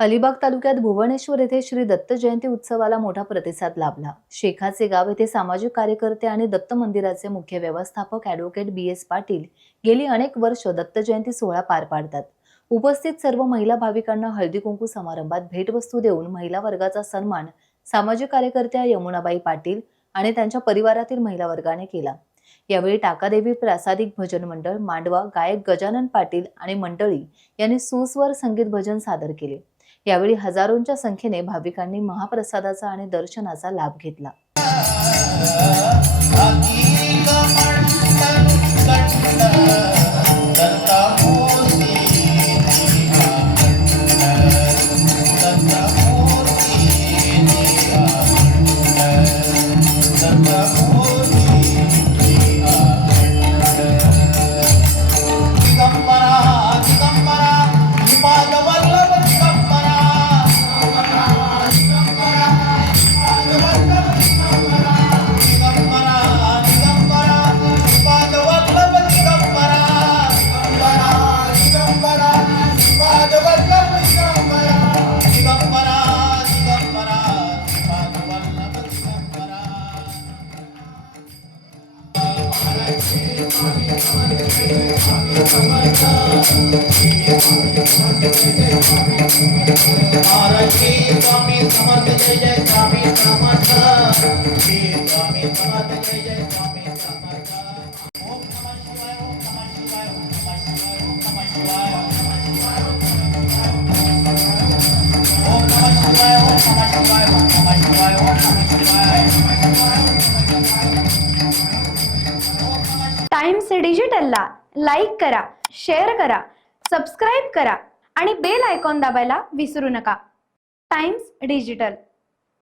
अलिबाग तालुक्यात भुवनेश्वर येथे श्री दत्त जयंती उत्सवाला मोठा प्रतिसाद लाभला। शेखाचे गाव येथे सामाजिक कार्यकर्ते आणि दत्त मंदिराचे मुख्य व्यवस्थापक ॲडव्होकेट BS पाटील गेली अनेक वर्ष दत्त जयंती सोहळा पार पाडतात। उपस्थित सर्व महिला भाविकांना हळदी कुंकू समारंभात भेटवस्तू देऊन महिला वर्गाचा सन्मान सामाजिक कार्यकर्त्या यमुनाबाई पाटील आणि त्यांच्या परिवारातील महिला वर्गाने केला। यावेळी टाकादेवी प्रासादिक भजन मंडळ, मांडवा गायक गजानन पाटील आणि मंडळी यांनी सुस्वर संगीत भजन सादर केले। यावेळी हजारोंच्या संख्येने भाविकांनी महाप्रसादाचा आणि दर्शनाचा लाभ घेतला। टाइम्स डिजिटलला लाईक करा, शेअर करा, सबस्क्राईब करा आणि बेल आयकॉन दाबायला विसरू नका। Times digital.